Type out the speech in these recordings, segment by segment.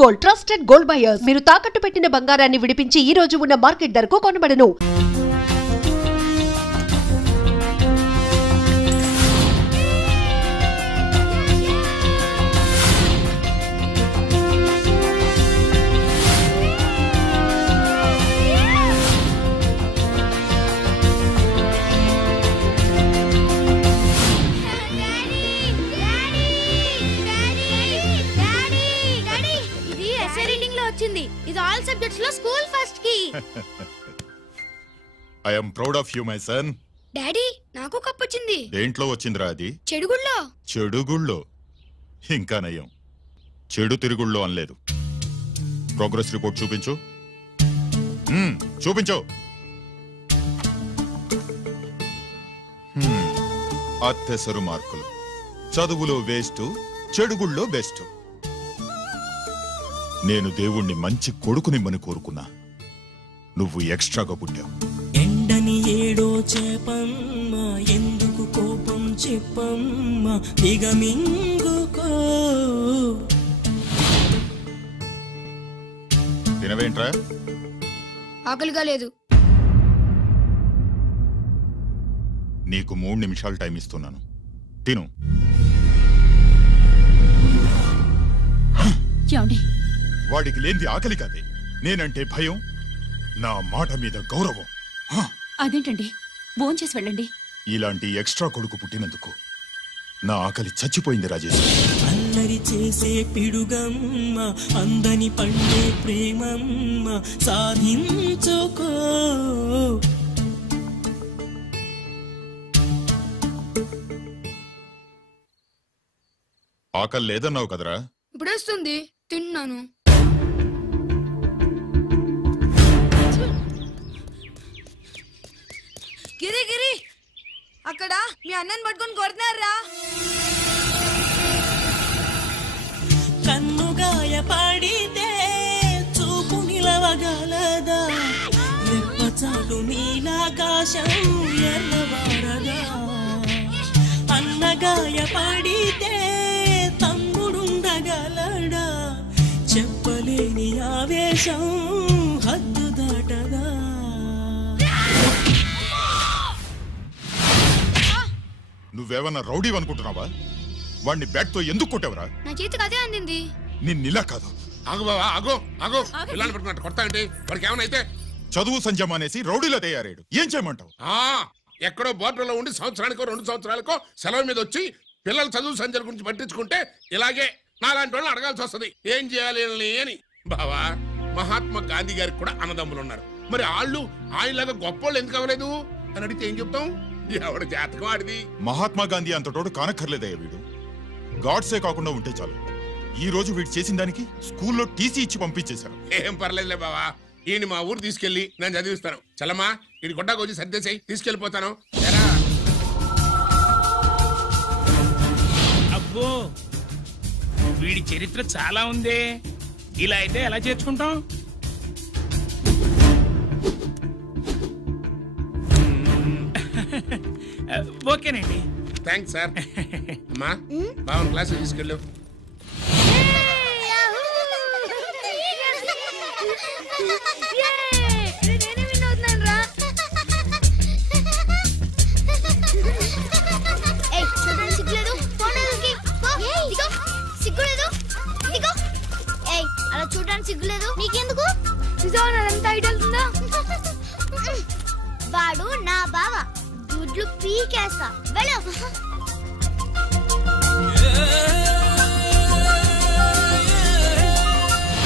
Gold, trusted gold buyers. మీరు తాకట్టు పెట్టిన బంగారాన్ని విడిపించి ఈ రోజు ఉన్న మార్కెట్ ధరకు కొనబడను. I am proud of you, my son. Daddy నాకు కప్ వచ్చింది. దేంట్లో వచ్చిందిరా అది? చెడుగుళ్ళో. చెడుగుళ్ళో? ఇంకా నయం, చెడు తిరుగుళ్ళో అనలేదు. ప్రోగ్రెస్ రిపోర్ట్ చూపించు. చూపించు. అత్తెసరు మార్కులు. చదువులో వేస్ట్, చెడుగుళ్ళో బెస్ట్. నేను దేవుణ్ణి మంచి కొడుకునిమ్మని కోరుకున్నా. నువ్వు ఎక్స్ట్రాగా పుట్టావు. ఎండని ఏడో చేపమ్మ, ఎందుకు కోపం చెప్పమ్మ, దిగమింగుకో. తినవేంట్రా? ఆకలిగా లేదు. నీకు 3 నిమిషాలు టైం ఇస్తున్నాను, తిను. వాడికి లేనిది ఆకలి కాదే, నేనంటే భయం, నా మాట మీద గౌరవం. అదేంటండి, భోంచేసి వెళ్ళండి. ఇలాంటి ఎక్స్ట్రా కొడుకు పుట్టినందుకు నా ఆకలి చచ్చిపోయింది రాజేష్. అల్లరి చేసే పిడుగమ్మ, అందని పండే ప్రేమమ్మ, సాధించుకో. ఆకలి లేదన్నావు కదరా? ఇప్పుడేస్తుంది, తిన్నాను. గిరి గిరి, అక్కడ మీ అన్నని పట్టుకొని కొడుతున్నారా? కన్నుగాయ పడితే చూపు నిలవగలదా, రెప్పచాటు నీలాకాశం ఎర్రవారదా. అన్నగాయ పడితే తమ్ముడుండగలడా, చెప్పలేని ఆవేశం హద్దు దాటదా. నువ్వేమన్నా రౌడీ అనుకుంటున్నావా? వాడిని బ్యాట్ తో ఎందుకు కొట్టావరా? నా చేతికి అదే అందింది. నిన్నిలా కాదు. ఆగు బావా, ఆగు ఆగు. పిల్లలు పెట్టుకున్నట్టు కొడతా అంటే వాడికి ఏమైనా అయితే చదువు సంజమానేసి రౌడీలో తయారాడు. ఏం చేయమంటావు? ఎక్కడో బోర్డులో ఉండి సంవత్సరానికో 2 సంవత్సరాలకో సెలవు మీద వచ్చి పిల్లలు చదువు సంజల గురించి పట్టించుకుంటే ఇలాగే నాలాంటి వాళ్ళని అడగాల్సి వస్తుంది. ఏం చేయాలి అని. బావా, మహాత్మా గాంధీ గారికి కూడా అన్నదమ్ములు ఉన్నారు. మరి వాళ్ళు ఆయనలాగా గొప్పోళ్ళు ఎందుకు అవ్వలేదు అని అడిగితే ఏం చెప్తాం? ఎవడు జాతకం ఆడిది. మహాత్మా గాంధీ అంతటోడు కానక్కర్లేదయ్యా వీడు. గాడ్సే కాకుండా ఉంటే చాలు. ఈ రోజు వీడు చేసిన దానికి స్కూల్లో టీసీ ఇచ్చి పంపించేశారు. ఏం పర్లేదులే బావా, ఈయన మా ఊరు తీసుకెళ్లి నేను చదివిస్తాను. చలమా, ఇది గుడ్డకొచ్చి సర్దేశాయి, తీసుకెళ్లిపోతాను. అబ్బో, వీడి చరిత్ర చాలా ఉంది. ఇలా అయితే ఎలా చేర్చుకుంటాం? ఓకేనండి, థ్యాంక్స్ సార్. అమ్మా, బావన్ క్లాస్ తీసుకెళ్ళు. అలా చూడడానికి సిగ్గులేదు నీకెందుకు? నిజంగా ఐడల్తుందా? వాడు నా బావ, గుడ్లు పీకేస్తా. వెళ్ళు.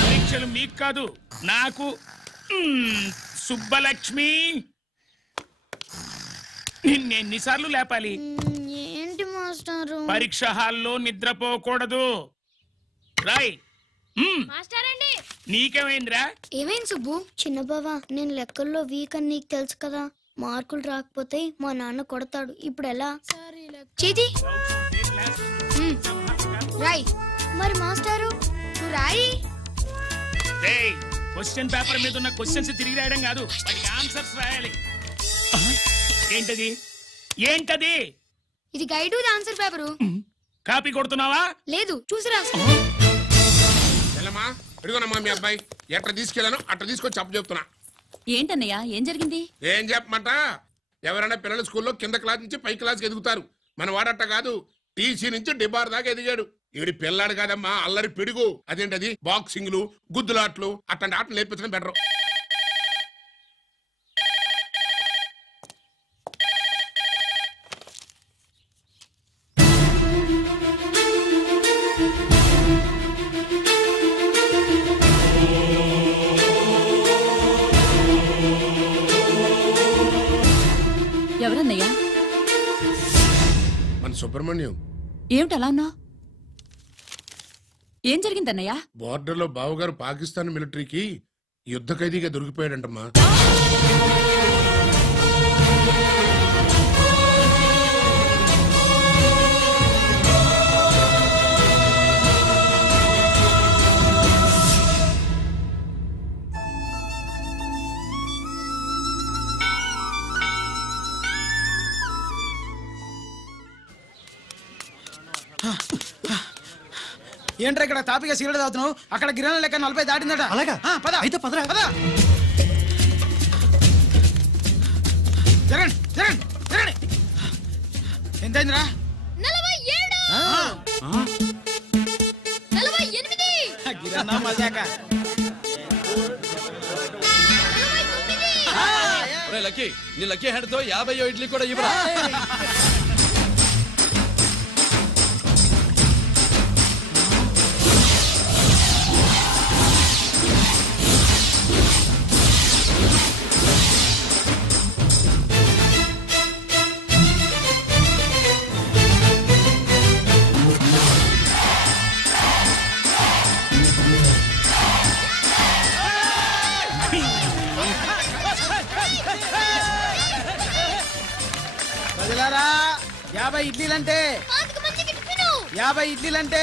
పరీక్షలు మీకు కాదు, నాకు. సుబ్బలక్ష్మి, నిన్నెన్నిసార్లు లేపాలి? ఏంటి మాస్టారు? పరీక్ష హాల్లో నిద్రపోకూడదు. రాయ్. మాస్టర్ అండి, నీకేమైందిరా? ఏమైంది సుబ్బు? చిన్న బావ, నేను లెక్కల్లో వీక్ అని నీకు తెలుసు కదా. మార్కులు రాకపోతే మా నాన్న కొడతాడు. ఇప్పుడు ఎలా? చేతి రాయ్. మరి మాస్టారు రాయి. క్వశ్చన్ పేపర్ మీద ఉన్న క్వశ్చన్స్ తిరిగి రాయడం కాదు, వాటికి ఆన్సర్స్ రాయాలి. ఏంటది? ఏంటది? ఇది గైడు, ఆన్సర్ పేపరు. కాపీ కొడుతున్నావా? లేదు, చూసి రాసుకో. వెళ్ళమ్మా ఎడుగునమ్మా మీ అబ్బాయి ఎట్లా తీసుకెళ్ళాను అట్లా తీసుకొచ్చి అప్పు చెప్తున్నా. ఏంటన్నయ్యా ఏం జరిగింది? ఏం చెప్పమంట, ఎవరైనా పిల్లల స్కూల్లో కింద క్లాస్ నుంచి పై క్లాస్కి ఎదుగుతారు, మన వాడట్ట కాదు, టీసీ నుంచి డిబార్ దాకా ఎదిగాడు. ఈడి పిల్లాడు కాదమ్మా అల్లరి పిడుగు. అదేంటది బాక్సింగ్లు గుద్దులాట్లు అట్లాంటి ఆటలు నేర్పించడం బెటర్. ఎవరన్నయ్యా? మన సుబ్రహ్మణ్యం. ఏమిటి అలా ఉన్నావు? ఏం జరిగిందన్నయ్యా? బోర్డర్లో బావగారు పాకిస్తాన్ మిలిటరీకి యుద్ధ ఖైదీగా దొరికిపోయాడంటమ్మా. ఏంట్రా ఇక్కడ తాపిగా సిగరెట్ తాగుతున్నావు? అక్కడ గిరణం లెక్క 40 దాటిందట. అలాగా? పద అయితే పద పద. జరగండి జరగండి జరగండి. ఎంతైందిరా? 47 గిరణం మజాక. లక్కీ నీ లక్కీ హెడ్ తో 50 ఇడ్లీ కూడా ఇవ్వరా? ప్రజలారా 50 ఇడ్లీలంటే 50 ఇడ్లీలంటే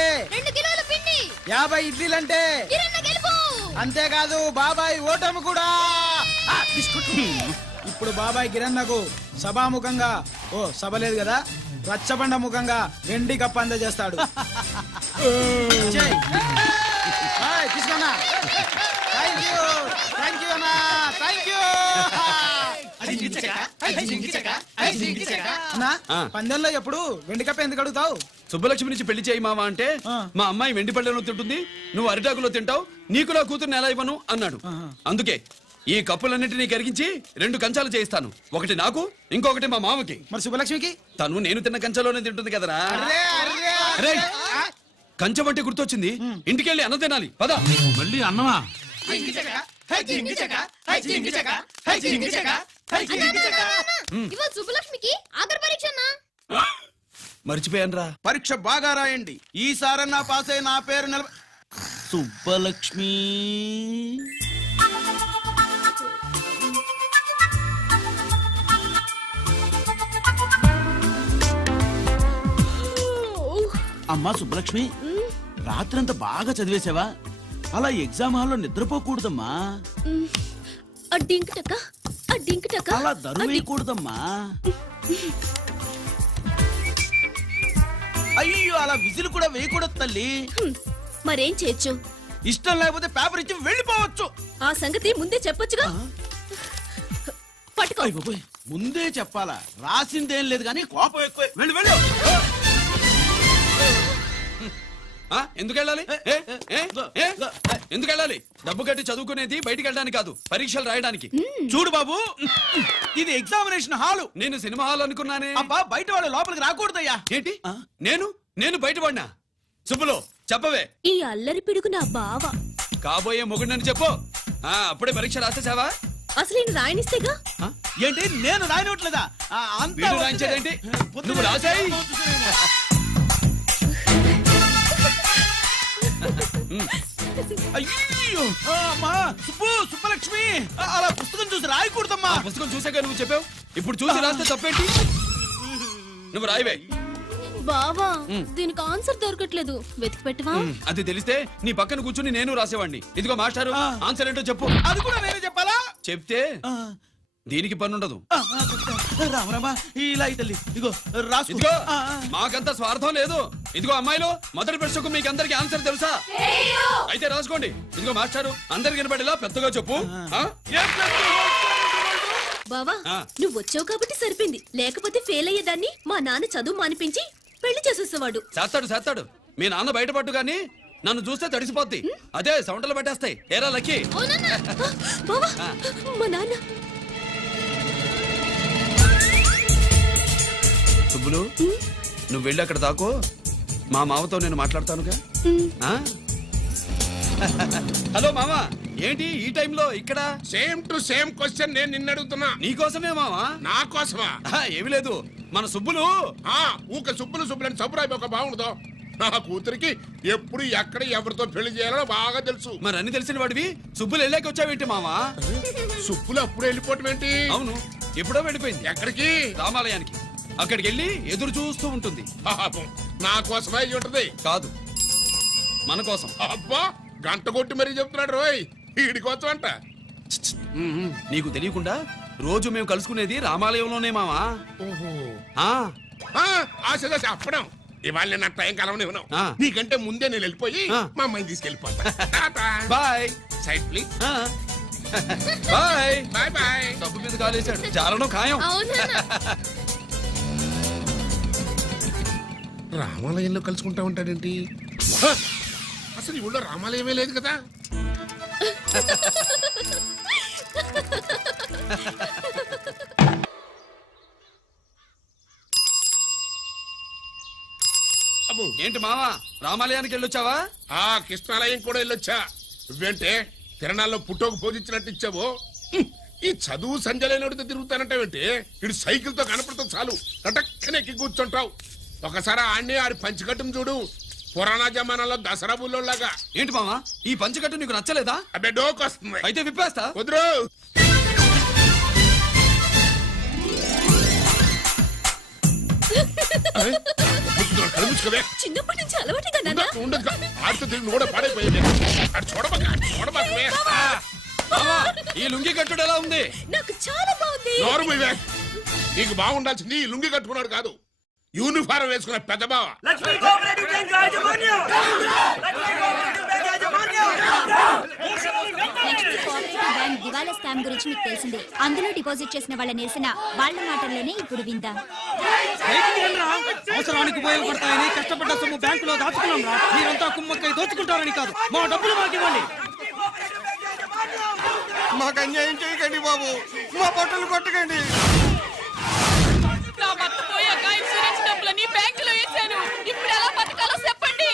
50 ఇడ్లీలంటే అంతేకాదు బాబాయ్ ఓటమి కూడా. ఇప్పుడు బాబాయ్ గిరన్నకు సభాముఖంగా సభ లేదు కదా, రచ్చబండ ముఖంగా వెండి కప్ప అందజేస్తాడు. తీసుకున్నా. థ్యాంక్ యూ అన్నా, థ్యాంక్ యూ. పందెంలో ఎప్పుడు వెండి కప్ప ఎందుకు అడుగుతావు? సుబ్బలక్ష్మి నుంచి పెళ్లి చేయి మావా అంటే మా అమ్మాయి వెండి పళ్ళెలో తింటుంది, నువ్వు అరిటాకులో తింటావు, నీకు నా కూతుర్ని ఎలా ఇవ్వను అన్నాడు. అందుకే ఈ కప్పులన్నింటినీ కరిగించి 2 కంచాలు చేయిస్తాను, ఒకటి నాకు ఇంకొకటి మా మామకి. మరి సుబ్బలక్ష్మికి? తను నేను తిన్న కంచంలోనే తింటుంది కదరా. కంచం అంటే గుర్తొచ్చింది, ఇంటికెళ్ళి అన్నం తినాలి పద. మళ్ళీ అన్నమా? సుబ్బలక్ష్మికి ఆఖరి పరీక్ష. మర్చిపోయాను రా. పరీక్ష బాగా రాయండి, ఈసారన్నా పాస్ అయి నా పేరు సుబ్బలక్ష్మి. అమ్మా సుబ్బలక్ష్మి, రాత్రంతా బాగా చదివేశావా? అలా ఎగ్జామ్ హాల్లో నిద్రపోకూడదమ్మా. అలా దరువేయకూడదమ్మా. అయ్యో అలా విజిల్ కూడా వేయకూడదు తల్లి. మరేం చేయొచ్చు? ఇష్టం లేకపోతే పేపర్ ఇచ్చి వెళ్ళిపోవచ్చు. ఆ సంగతి ముందే చెప్పొచ్చుగా. పట్టుకో. ముందే చెప్పాలా? రాసిందేం లేదు కానీ కోపం ఎక్కువ. వెళ్ళు వెళ్ళు. ఎందుకు వెళ్ళాలి? ఎందుకు వెళ్ళాలి? డబ్బు కట్టి చదువుకునేది బయటికి వెళ్ళడానికి కాదు, పరీక్షలు రాయడానికి. చూడు బాబు, ఇది ఎగ్జామినేషన్ హాలు. నేను సినిమా హాల్ అనుకున్నానే. అబ్బా బయట వాళ్ళు లోపలికి రాకూడదయ్యా. ఏంటి? నేను బయటపడినా? సుబ్బులు చెప్పవే. ఈ అల్లరి పిడుగు నా బావ. కాబోయే మొగుడిని చెప్పు. అప్పుడే పరీక్ష రాసేసావా? అసలు నేను రాయనిస్తేగా. ఏంటి నేను రాయనట్లేదా? వీడు రాయించాడేంటి? నువ్వు రాసాయి. అయ్యో అమ్మా సుబ్బలక్ష్మి, అలా పుస్తకం చూసి రాయకూడదమ్మా. పుస్తకం చూసాక నువ్వు చెప్పావు, ఇప్పుడు చూసి రాస్తే తప్పేంటి? నువ్వు రాయవే. బావా దీనికి ఆన్సర్ దొరకట్లేదు, వెతికి పెట్టవా? అది తెలిస్తే నీ పక్కన కూర్చుని నేను రాసేవాడిని. ఇదిగో మాస్టారు, ఆన్సర్ ఏంటో చెప్పు. అది కూడా నేనే చెప్పాలా? చెప్తే దీనికి పని ఉండదు. రామరామా ఇలా తల్లి ఇదిగో రాసు. ఇదిగో మాకంత స్వార్థం లేదు. ఇదిగో అమ్మాయిలు, మొదటి ప్రశ్నకు మీకు అందరికి ఆన్సర్ తెలుసా? అయితే రాసుకోండి. ఇదిగో మాస్టారు, అందరికి వినపడేలా పెద్దగా చెప్పు. బావా నువ్వు వచ్చావు కాబట్టి సరిపోయింది, లేకపోతే ఫెయిల్ అయ్యేదాన్ని. మా నాన్న చదువు మానిపించి పెళ్లి చేసేసేవాడు. చేస్తాడు. మీ నాన్న బయటపట్టు గాని నన్ను చూస్తే తడిసిపోద్ది. అదే సౌంటలు పట్టేస్తాయి. ఏరా లక్కీ. బావా మా నాన్న. సుబ్బులు, నువ్వు వెళ్ళి అక్కడ దాకో, మా మామతో నేను మాట్లాడతానుగా. హలో మామా, ఏంటి ఈ టైంలో ఇక్కడ? సేమ్ టు సేమ్ క్వశ్చన్ నేను నిన్ను అడుగుతున్నా. నీకోసమే మామా. నా కోసమా? ఏమి లేదు, మన సుబ్బులు ఊక సుబ్బులు అని సబ్బురాయి ఒక బాగుండదు. నా కూతురికి ఎప్పుడు ఎక్కడ ఎవరితో పెళ్లి చేయాలో బాగా తెలుసు. మరి అన్ని తెలిసిన వాడివి సుబ్బులు వెళ్ళాక వచ్చావేంటి మామా? సుబ్బులు అప్పుడు వెళ్ళిపోవటం ఏంటి? అవును, ఎప్పుడో వెళ్ళిపోయింది. ఎక్కడికి? రామాలయానికి. అక్కడికి వెళ్ళి ఎదురు చూస్తూ ఉంటుంది. నా కోసమే అయి ఉంటది. కాదు, మన కోసం. అబ్బా, గంట కొట్టి మరీ చెప్తున్నాడు రోయ్, వీడి కోసం అంట. నీకు తెలియకుండా రోజు మేము కలుసుకునేది రామాలయంలోనే మావా. చెప్పడం ఇవాళ నేను నాకు టైం కలవనివ్వను. నీకంటే ముందే నేను వెళ్ళిపోయి మా అమ్మాయిని తీసుకెళ్ళిపోతా. Bye. Side please. Bye bye bye. డబ్బు మీద కాలేశాడు, చాలడం ఖాయం. రామాలయంలో కలుసుకుంటా ఉంటాడేంటి? అసలు ఈ ఊళ్ళో రామాలయమే లేదు కదా. ఏంటి మావా, రామాలయానికి వెళ్ళొచ్చావా? కృష్ణాలయం కూడా వెళ్ళొచ్చా. నువ్వేంటే తిరణాల్లో పుట్టోకు పూజించినట్టు ఇచ్చావు. ఈ చదువు సంజలైనడితో తిరుగుతానంటావేంటి? ఇటు సైకిల్ తో కనపడతావు చాలు కటక్కనెక్కి కూర్చుంటావు. ఒకసారి ఆడిని ఆడి పంచికట్టును చూడు, పురాణ జమానాలో దసరా బుల్లోలాగా. ఏంటి మావా, ఈ పంచకట్టు నీకు నచ్చలేదా? అబ్బే డోక్ వస్తుంది. అయితే విప్పేస్తా. కుదురు. చిన్నప్పటి నుంచి అలవాటుగా ఆడితో తిరిగి కూడా పాడైపోయింది. ఈ లుంగి కట్టుడు ఎలా ఉంది? నాకు చాలా బాగుంది. నీకు బాగుండాల్సింది ఈ లుంగి కట్టుకున్నాడు కాదు, యూనిఫారం వేసుకున్న పెద్ద బావ. దివాలా స్కామ్ గురించి మీకు తెలిసిందే. అందులో డిపాజిట్ చేసిన వాళ్ళ నిరసన వాళ్ళ మాటల్లోనే ఇప్పుడు విందాం. అవసరానికి ఉపయోగపడతాయని కష్టపడ్డ సొమ్ము బ్యాంకులో దాచుకున్నాం రా. మీరంతా కుమ్మక్కై దోచుకుంటారని కాదు, మా డబ్బులు మాకు ఇవ్వండి. మాకు అన్యాయం చేయకండి బాబు, మా బట్టలు కొట్టకండి. నా భర్త పోయాక ఇన్సూరెన్స్ డబ్బులని బ్యాంకులో వేశాను. ఇప్పుడు ఎలా బతకాలో చెప్పండి.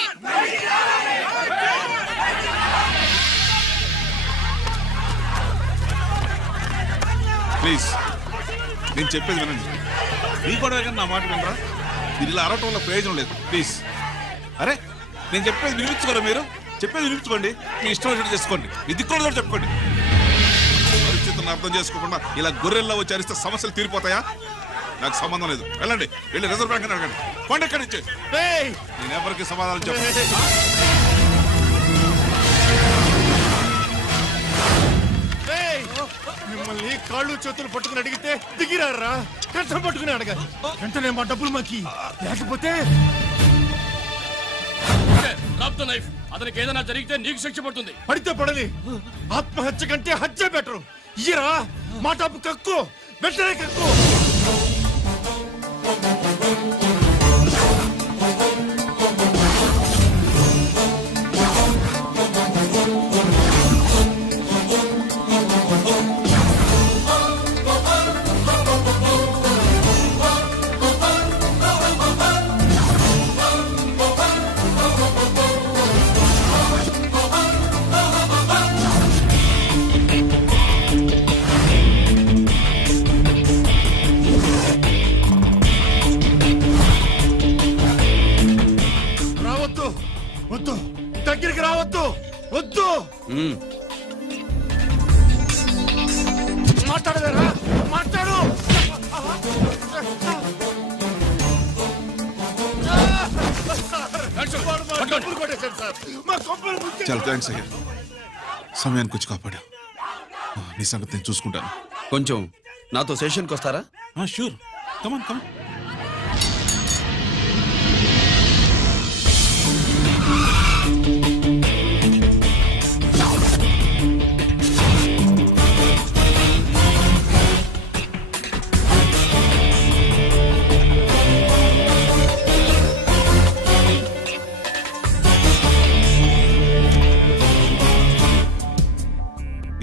ప్లీజ్, నేను చెప్పేది వినండి. మీ కూడా నా మాట వినరా? మీరు ఇలా అరవటం వల్ల ప్రయోజనం లేదు. ప్లీజ్. అరే, నేను చెప్పేది వినిపించుకోరా? మీరు చెప్పేది వినిపించుకోండి, మీ ఇష్టం వచ్చినట్టు చేసుకోండి, మీ దిక్కులో చెప్పుకోండి. పరిస్థితులను అర్థం చేసుకోకుండా ఇలా గొర్రెల్లో వచ్చి అరిస్తే సమస్యలు తీరిపోతాయా? నాకు సంబంధం లేదు. వెళ్ళండి, వెళ్ళి రిజర్వ్ బ్యాంక్ అడగండి. కొండ ఎక్కడి నుంచి నేను ఎవరికి సమాధానం చెప్పను. మిమ్మల్ని కాళ్ళు చేతులు పట్టుకుని అడిగితే దిగిరారా? కష్టం పట్టుకుని అడగాలి. వెంటనే మా డబ్బులు మాకి, లేకపోతే అతనికి ఏదైనా జరిగితే నీకు శిక్ష పడుతుంది. పడితే పడని, ఆత్మహత్య కంటే హత్య బెటరు. ఇయ్యరా మా డబ్బు, కక్కు, వెంటనే కక్కు. దగ్గరికి రావద్దు, వద్దు. మాట్లాడవేరా? మాట్లాడు. చాలా థ్యాంక్స్ అయ్యా, సమయానికి వచ్చి కాపాడా. నీ సంగతి నేను చూసుకుంటాను. కొంచెం నాతో సెషన్కి వస్తారా? షూర్, కమాన్ కమాన్.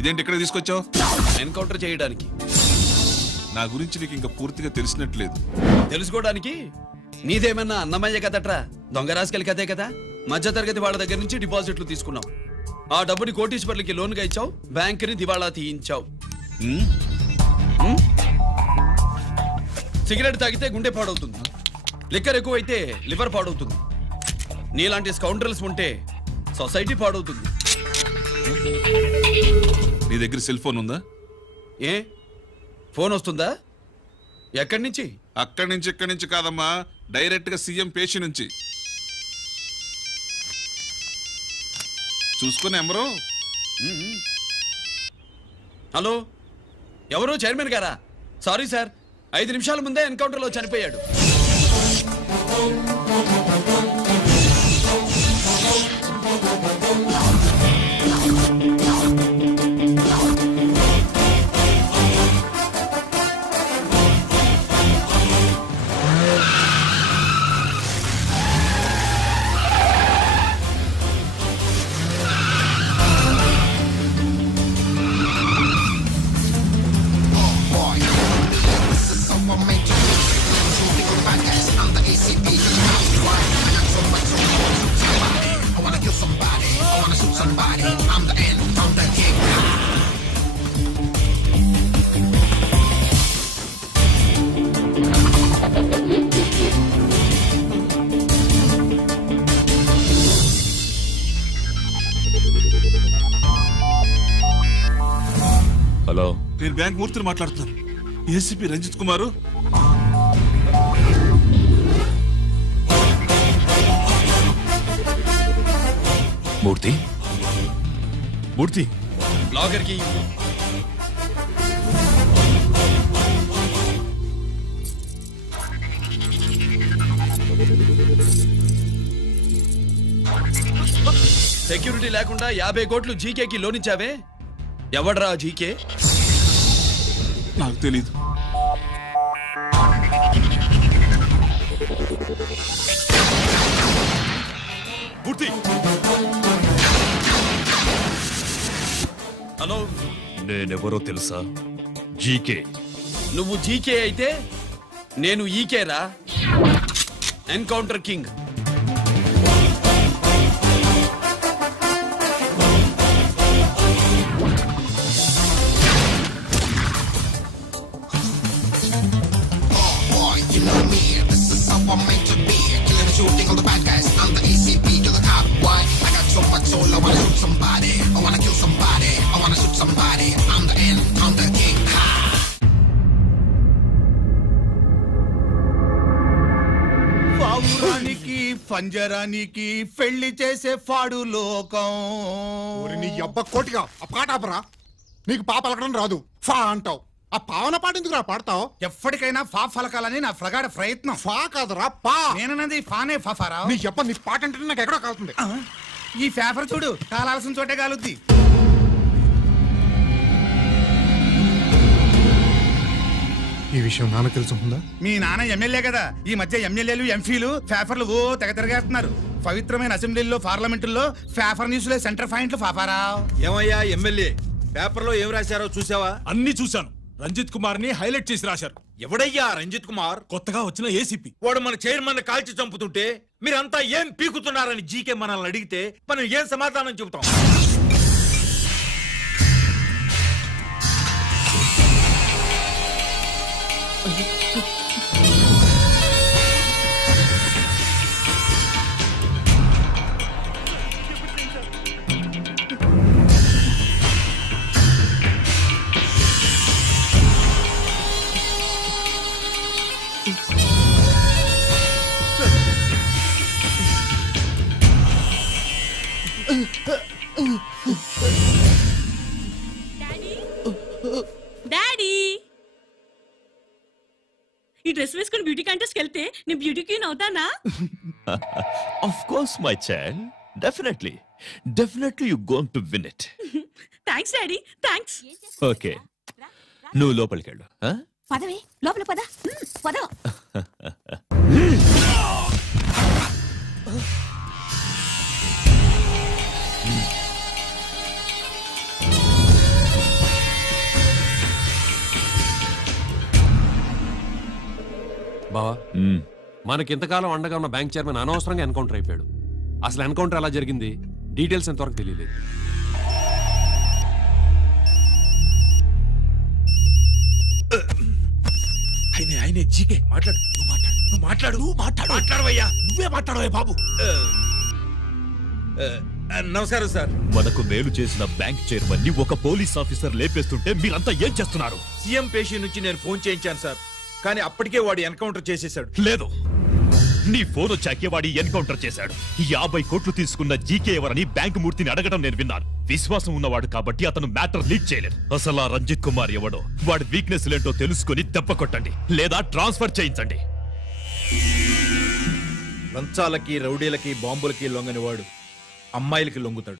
ఇదేంటి ఇక్కడ తీసుకొచ్చావు? ఎన్కౌంటర్ చేయడానికి. నా గురించి నీకు ఇంకా పూర్తిగా తెలిసినట్లేదు. తెలుసుకోవడానికి నీదేమన్నా అన్నమయ్య కదట్రా, దొంగ రాసుకెళ్ళి కదే కదా. మధ్య తరగతి వాళ్ళ దగ్గర నుంచి డిపాజిట్లు తీసుకున్నావు. ఆ డబ్బుని కోటీశ్వర్లకి లోన్గా ఇచ్చావు, బ్యాంకుని దివాళా తీయించావు. సిగరెట్ తాగితే గుండె పాడవుతుంది, లిక్కర్ ఎక్కువైతే లివర్ పాడవుతుంది. నీలాంటి స్కౌండ్రల్స్ ఉంటే సొసైటీ పాడవుతుంది. నీ దగ్గర సెల్ ఫోన్ ఉందా? ఏ ఫోన్ వస్తుందా? ఎక్కడి నుంచి? అక్కడి నుంచి ఇక్కడి నుంచి కాదమ్మా, డైరెక్ట్ గా సీఎం పేషి నుంచి. చూసుకుని ఎవరు? హలో, ఎవరు? చైర్మన్ గారా? సారీ సార్, 5 నిమిషాల ముందే ఎన్కౌంటర్లో చనిపోయాడు. హలో, నేను బ్యాంక్ మూర్తిని మాట్లాడుతున్నాను. ఏసీపీ రంజిత్ కుమారు. మూర్తి, మూర్తి లాగర్కి సెక్యూరిటీ లేకుండా 50 కోట్లు జీకేకి లోన్ ఇచ్చావే, ఎవడ్రా జీకే? నాకు తెలీదు. హలో, నేనెవరో తెలుసా? జీకే. నువ్వు జీకే అయితే నేను ఈకేరా, encounter king. Shooting all the bad guys, I'm the ECP to the top. Why? I got so much soul, I wanna shoot somebody. I wanna kill somebody. I wanna shoot somebody. I'm the end, I'm the king. పావురానికి పంజరానికి పెళ్లి చేసే ఫాడు లోకం. నీ అబ్బ కోటిగా ఆ పాట ఆపరా. నీకు పాప పలకడం రాదు, ఫా అంటావు. ఆ పావన పాట ఎందుకు రా పాడతావు? ఎప్పటికైనా ఫా ఫలకాలని నా ప్రగాఢ ప్రయత్నం. ఫా కాదురా పా. నేనన్నది ఫానే ఫారా. నీ చెప్ప నీ పాట అంటే నాకు ఎక్కడో కాలుతుంది. ఈ పేపర్ చూడు, కాలాల్సిన చోటే కాలుద్ది. ఈ విషయం నాన్న తెలుసుకుందా? మీ నాన్న ఎమ్మెల్యే కదా, ఈ మధ్య ఎమ్మెల్యేలు ఎంపీలు పేపర్లు ఓ తెగ తిరగేస్తున్నారు. పవిత్రమైన అసెంబ్లీలో పార్లమెంటుల్లో పేపర్ న్యూస్లో సెంటర్ పాయింట్లు ఫాఫారా. ఏమయ్యా ఎమ్మెల్యే, పేపర్లో ఏం రాశారో చూసావా? అన్ని చూశాను. రంజిత్ కుమార్ ని హైలైట్ చేసి రాశారు. ఎవడయ్యా రంజిత్ కుమార్? కొత్తగా వచ్చిన ఏసీపీ. వాడు మన చైర్మన్ కాల్చి చంపుతుంటే మీరంతా ఏం పీకుతున్నారని జీకే మనల్ని అడిగితే మనం ఏం సమాధానం చెబుతాం? డాడీ, ఈ డ్రెస్ వేసుకుని బ్యూటీ కాంటెస్ట్ వెళ్తే నేను బ్యూటీ క్వీన్ అవుతానా? Of course, my child. Definitely. Definitely you're going to win it. Thanks daddy, thanks. Okay. నువ్వు లోపలికి వెళ్ళు. పదవే, లోపల పద. పద. బావా మనకింతకాలం అండగా ఉన్న బ్యాంక్ చైర్మన్ అనవసరంగా ఎన్కౌంటర్ అయిపోయాడు. అసలు ఎన్కౌంటర్ ఎలా జరిగింది డీటెయిల్స్ ఎంతవరకు తెలియలేదు. ఆయనే జీకే మాట్లాడు. మాట్లాడవయ్యా. నువ్వే మాట్లాడవే బాబు. నమస్కారం సార్. మనకు మేలు చేసిన బ్యాంక్ చైర్మన్ ని ఒక పోలీస్ ఆఫీసర్ లేపేస్తుంటే మీరంతా ఏం చేస్తున్నారు? సీఎం పేషి నుంచి నేను ఫోన్ చేయించాను సార్, కానీ అప్పటికే వాడు ఎన్కౌంటర్ చేసేశాడు. లేదు, నీ ఫోన్ వచ్చాకే వాడి ఎన్కౌంటర్ చేశాడు. 50 కోట్లు తీసుకున్న జీకే ఎవరని బ్యాంకు మూర్తిని అడగడం నేను విన్నాను. విశ్వాసం ఉన్నవాడు కాబట్టి అతను మ్యాటర్ లీడ్ చేయలేదు. అసలు ఆ రంజిత్ కుమార్ ఎవడో, వాడి వీక్నెస్ ఏంటో తెలుసుకుని దెబ్బ కొట్టండి లేదా ట్రాన్స్ఫర్ చేయించండి. లంచాలకి రౌడీలకి బాంబులకి లొంగని వాడు అమ్మాయిలకి లొంగుతాడు.